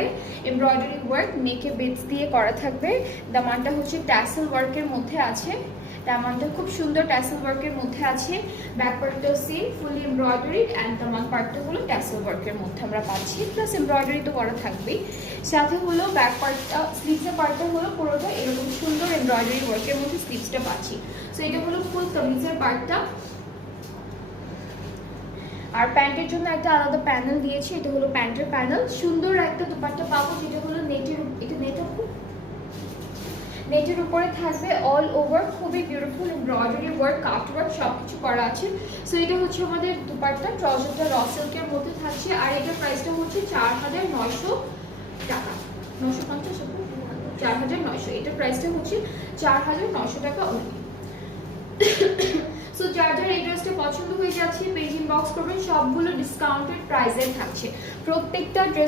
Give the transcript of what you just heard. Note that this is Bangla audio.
করে এমব্রয়ডারি ওয়ার্ক নেকে বিটস দিয়ে করা থাকবে। দামানটা হচ্ছে ট্যাসেল ওয়ার্কের মধ্যে আছে, দামানটা খুব সুন্দর ট্যাসেল ওয়ার্কের মধ্যে আছে। ব্যাক পার্টটাও সেম ফুলি এমব্রয়ডারি অ্যান্ড দামান পার্টটা হলো ট্যাসেল ওয়ার্কের মধ্যে আমরা পাচ্ছি, প্লাস এমব্রয়ডারি তো করা থাকবেই। সাথে হলো ব্যাক পার্টটা স্লিভসের পার্টটা হলো পুরোটা এরকম সুন্দর এমব্রয়ডারি ওয়ার্কের মধ্যে স্লিভসটা পাচ্ছি। সো এটা হলো ফুল কামিজের পার্টটা। আর প্যান্টের জন্য একটা আলাদা প্যানেল দিয়েছি, এটা হলো প্যান্টের প্যানেল। সুন্দর একটা দুপাট্টা পাবো যেটা হলো নেটের, এটা নেটের উপরে থাকবে অল ওভার খুবই বিউটিফুল এমব্রয়ডারি ওয়ার্ক কাট ওয়ার্ক সব কিছু করা আছে। সো এটা হচ্ছে আমাদের দুপাট্টা, ট্রাউজারটা র সিল্কের মধ্যে থাকছে। আর এটার প্রাইসটা হচ্ছে 4900 টাকা, 950 4900, এটার প্রাইসটা হচ্ছে 4900 টাকা অনলি। সো যার যার এই ড্রেসটা পছন্দ হয়ে যাচ্ছে পেজ ইনবক্স করবেন, সবগুলো ডিসকাউন্টেড প্রাইসে থাকছে প্রত্যেকটা ড্রেস।